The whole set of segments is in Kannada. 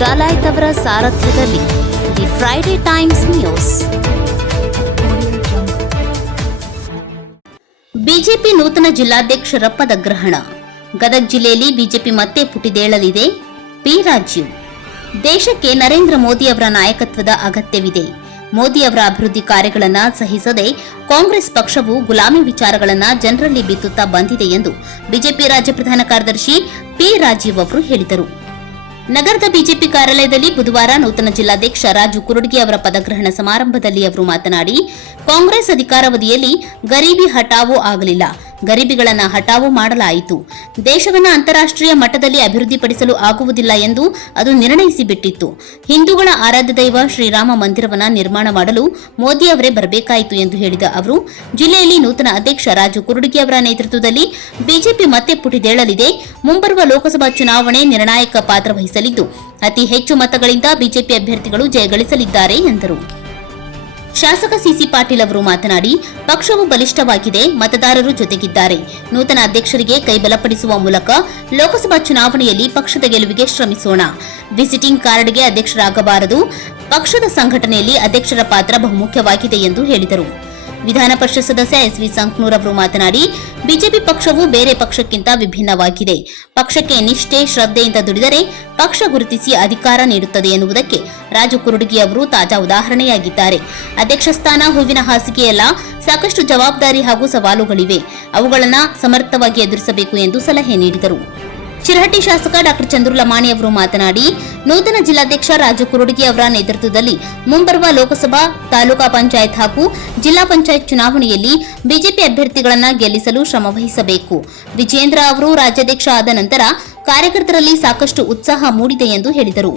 ಡಾಲಾಯ್ತ್ ಅವರ ಸಾರಥ್ಯದಲ್ಲಿ the Friday Times news. BJP ನೂತನ ಜಿಲ್ಲಾಧ್ಯಕ್ಷರ ಪದಗ್ರಹಣ. ಗದಗ ಜಿಲ್ಲೆಯಲ್ಲಿ ಬಿಜೆಪಿ ಮತ್ತೆ ಪುಟಿದೇಳಲಿದೆ. ಪಿ. ರಾಜೀವ್. ದೇಶಕ್ಕೆ ನರೇಂದ್ರ ಮೋದಿ ಅವರ ನಾಯಕತ್ವದ ಅಗತ್ಯವಿದೆ. ಮೋದಿ ಅವರ ಅಭಿವೃದ್ಧಿ ಕಾರ್ಯಗಳನ್ನು ಸಹಿಸದೆ ಕಾಂಗ್ರೆಸ್ ಪಕ್ಷವು ಗುಲಾಮಿ ವಿಚಾರಗಳನ್ನು ಜನರಲ್ಲಿ ಬಿತ್ತುತ್ತಾ ಬಂದಿದೆ ಎಂದು ಬಿಜೆಪಿ ರಾಜ್ಯ ಪ್ರಧಾನ ಕಾರ್ಯದರ್ಶಿ ಪಿ. ರಾಜೀವ್ ಅವರು ಹೇಳಿದರು. ನಗರದ ಬಿಜೆಪಿ ಕಾರ್ಯಾಲಯದಲ್ಲಿ ಬುಧವಾರ ನೂತನ ಜಿಲ್ಲಾಧ್ಯಕ್ಷ ರಾಜು ಕುರುಡಗಿ ಅವರ ಪದಗ್ರಹಣ ಸಮಾರಂಭದಲ್ಲಿ ಅವರು ಮಾತನಾಡಿ, ಕಾಂಗ್ರೆಸ್ ಅಧಿಕಾರಾವಧಿಯಲ್ಲಿ ಗರೀಬಿ ಹಠಾವು ಆಗಲಿಲ್ಲ, ಗರೀಬಿಗಳನ್ನು ಹಠಾವು ಮಾಡಲಾಯಿತು. ದೇಶವನ್ನು ಅಂತಾರಾಷ್ಟ್ರೀಯ ಮಟ್ಟದಲ್ಲಿ ಅಭಿವೃದ್ಧಿಪಡಿಸಲು ಆಗುವುದಿಲ್ಲ ಎಂದು ಅದು ನಿರ್ಣಯಿಸಿಬಿಟ್ಟಿತ್ತು. ಹಿಂದೂಗಳ ಆರಾಧ್ಯ ದೈವ ಶ್ರೀರಾಮ ಮಂದಿರವನ್ನು ನಿರ್ಮಾಣ ಮಾಡಲು ಮೋದಿ ಅವರೇ ಬರಬೇಕಾಯಿತು ಎಂದು ಹೇಳಿದ ಅವರು, ಜಿಲ್ಲೆಯಲ್ಲಿ ನೂತನ ಅಧ್ಯಕ್ಷ ರಾಜು ಕುರುಡಗಿ ಅವರ ನೇತೃತ್ವದಲ್ಲಿ ಬಿಜೆಪಿ ಮತ್ತೆ ಪುಟಿದೇಳಲಿದೆ. ಮುಂಬರುವ ಲೋಕಸಭಾ ಚುನಾವಣೆ ನಿರ್ಣಾಯಕ ಪಾತ್ರ ವಹಿಸಲಿದ್ದು ಅತಿ ಹೆಚ್ಚು ಮತಗಳಿಂದ ಬಿಜೆಪಿ ಅಭ್ಯರ್ಥಿಗಳು ಜಯಗಳಿಸಲಿದ್ದಾರೆ ಎಂದರು. ಶಾಸಕ ಸಿಸಿ ಪಾಟೀಲ್ ಅವರು ಮಾತನಾಡಿ, ಪಕ್ಷವು ಬಲಿಷ್ಠವಾಗಿದೆ, ಮತದಾರರು ಜೊತೆಗಿದ್ದಾರೆ. ನೂತನ ಅಧ್ಯಕ್ಷರಿಗೆ ಕೈ ಬಲಪಡಿಸುವ ಮೂಲಕ ಲೋಕಸಭಾ ಚುನಾವಣೆಯಲ್ಲಿ ಪಕ್ಷದ ಗೆಲುವಿಗೆ ಶ್ರಮಿಸೋಣ. ವಿಸಿಟಿಂಗ್ ಕಾರ್ಡ್ಗೆ ಅಧ್ಯಕ್ಷರಾಗಬಾರದು. ಪಕ್ಷದ ಸಂಘಟನೆಯಲ್ಲಿ ಅಧ್ಯಕ್ಷರ ಪಾತ್ರ ಬಹುಮುಖ್ಯವಾಗಿದೆ ಎಂದು ಹೇಳಿದರು. ವಿಧಾನ ಪರಿಷತ್ ಸದಸ್ಯ ಎಸ್.ವಿ. ಸಂಕನೂರ್ ಅವರು ಮಾತನಾಡಿ, ಬಿಜೆಪಿ ಪಕ್ಷವು ಬೇರೆ ಪಕ್ಷಕ್ಕಿಂತ ವಿಭಿನ್ನವಾಗಿದೆ. ಪಕ್ಷಕ್ಕೆ ನಿಷ್ಠೆ, ಶ್ರದ್ಧೆಯಿಂದ ದುಡಿದರೆ ಪಕ್ಷ ಗುರುತಿಸಿ ಅಧಿಕಾರ ನೀಡುತ್ತದೆ ಎನ್ನುವುದಕ್ಕೆ ರಾಜು ಕುರುಡಗಿ ಅವರು ತಾಜಾ ಉದಾಹರಣೆಯಾಗಿದ್ದಾರೆ. ಅಧ್ಯಕ್ಷ ಸ್ಥಾನ ಹೂವಿನ ಹಾಸಿಗೆಯಲ್ಲ, ಸಾಕಷ್ಟು ಜವಾಬ್ದಾರಿ ಹಾಗೂ ಸವಾಲುಗಳಿವೆ. ಅವುಗಳನ್ನು ಸಮರ್ಥವಾಗಿ ಎದುರಿಸಬೇಕು ಎಂದು ಸಲಹೆ ನೀಡಿದರು. ಶಿರಹಟ್ಟಿ ಶಾಸಕ ಡಾ ಚಂದ್ರು ಲಮಾಣಿ ಅವರು ಮಾತನಾಡಿ, ನೂತನ ಜಿಲ್ಲಾಧ್ಯಕ್ಷ ರಾಜು ಕುರುಡಗಿ ಅವರ ನೇತೃತ್ವದಲ್ಲಿ ಮುಂಬರುವ ಲೋಕಸಭಾ, ತಾಲೂಕಾ ಪಂಚಾಯತ್ ಹಾಗೂ ಜಿಲ್ಲಾ ಪಂಚಾಯತ್ ಚುನಾವಣೆಯಲ್ಲಿ ಬಿಜೆಪಿ ಅಭ್ಯರ್ಥಿಗಳನ್ನು ಗೆಲ್ಲಿಸಲು ಶ್ರಮವಹಿಸಬೇಕು. ವಿಜೇಂದ್ರ ಅವರು ರಾಜ್ಯಾಧ್ಯಕ್ಷ ಆದ ನಂತರ ಕಾರ್ಯಕರ್ತರಲ್ಲಿ ಸಾಕಷ್ಟು ಉತ್ಸಾಹ ಮೂಡಿದೆ ಎಂದು ಹೇಳಿದರು.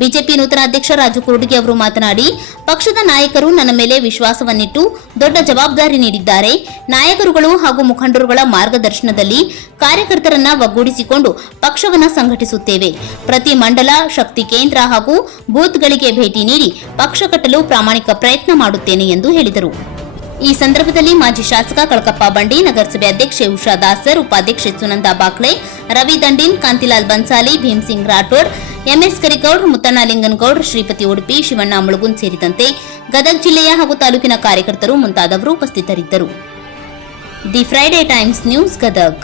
ಬಿಜೆಪಿ ನೂತನ ಅಧ್ಯಕ್ಷ ರಾಜು ಕುರುಡಗಿ ಅವರು ಮಾತನಾಡಿ, ಪಕ್ಷದ ನಾಯಕರು ನನ್ನ ಮೇಲೆ ವಿಶ್ವಾಸವನ್ನಿಟ್ಟು ದೊಡ್ಡ ಜವಾಬ್ದಾರಿ ನೀಡಿದ್ದಾರೆ. ನಾಯಕರುಗಳು ಹಾಗೂ ಮುಖಂಡರುಗಳ ಮಾರ್ಗದರ್ಶನದಲ್ಲಿ ಕಾರ್ಯಕರ್ತರನ್ನ ಒಗ್ಗೂಡಿಸಿಕೊಂಡು ಪಕ್ಷವನ್ನು ಸಂಘಟಿಸುತ್ತೇವೆ. ಪ್ರತಿ ಮಂಡಲ, ಶಕ್ತಿ ಕೇಂದ್ರ ಹಾಗೂ ಬೂತ್ಗಳಿಗೆ ಭೇಟಿ ನೀಡಿ ಪಕ್ಷ ಕಟ್ಟಲು ಪ್ರಾಮಾಣಿಕ ಪ್ರಯತ್ನ ಮಾಡುತ್ತೇನೆ ಎಂದು ಹೇಳಿದರು. ಈ ಸಂದರ್ಭದಲ್ಲಿ ಮಾಜಿ ಶಾಸಕ ಕಳಕಪ್ಪ ಬಂಡಿ, ನಗರಸಭೆ ಅಧ್ಯಕ್ಷೆ ಉಷಾ ದಾಸರ್, ಉಪಾಧ್ಯಕ್ಷೆ ಸುನಂದಾ ಬಾಕ್ಲೆ, ರವಿ ದಂಡಿನ್, ಕಾಂತಿಲಾಲ್ ಬನ್ಸಾಲಿ, ಭೀಮಸಿಂಗ್ ರಾಠೋಡ್, ಎಂಎಸ್ ಕರಿಗೌಡ್, ಮುತ್ತಣ್ಣ ಲಿಂಗನಗೌಡ್, ಶ್ರೀಪತಿ ಉಡುಪಿ, ಶಿವಣ್ಣ ಮುಳುಗುನ್ ಸೇರಿದಂತೆ ಗದಗ ಜಿಲ್ಲೆಯ ಹಾಗೂ ತಾಲೂಕಿನ ಕಾರ್ಯಕರ್ತರು ಮುಂತಾದವರು ಉಪಸ್ಥಿತರಿದ್ದರು. The Friday Times news, Gadag.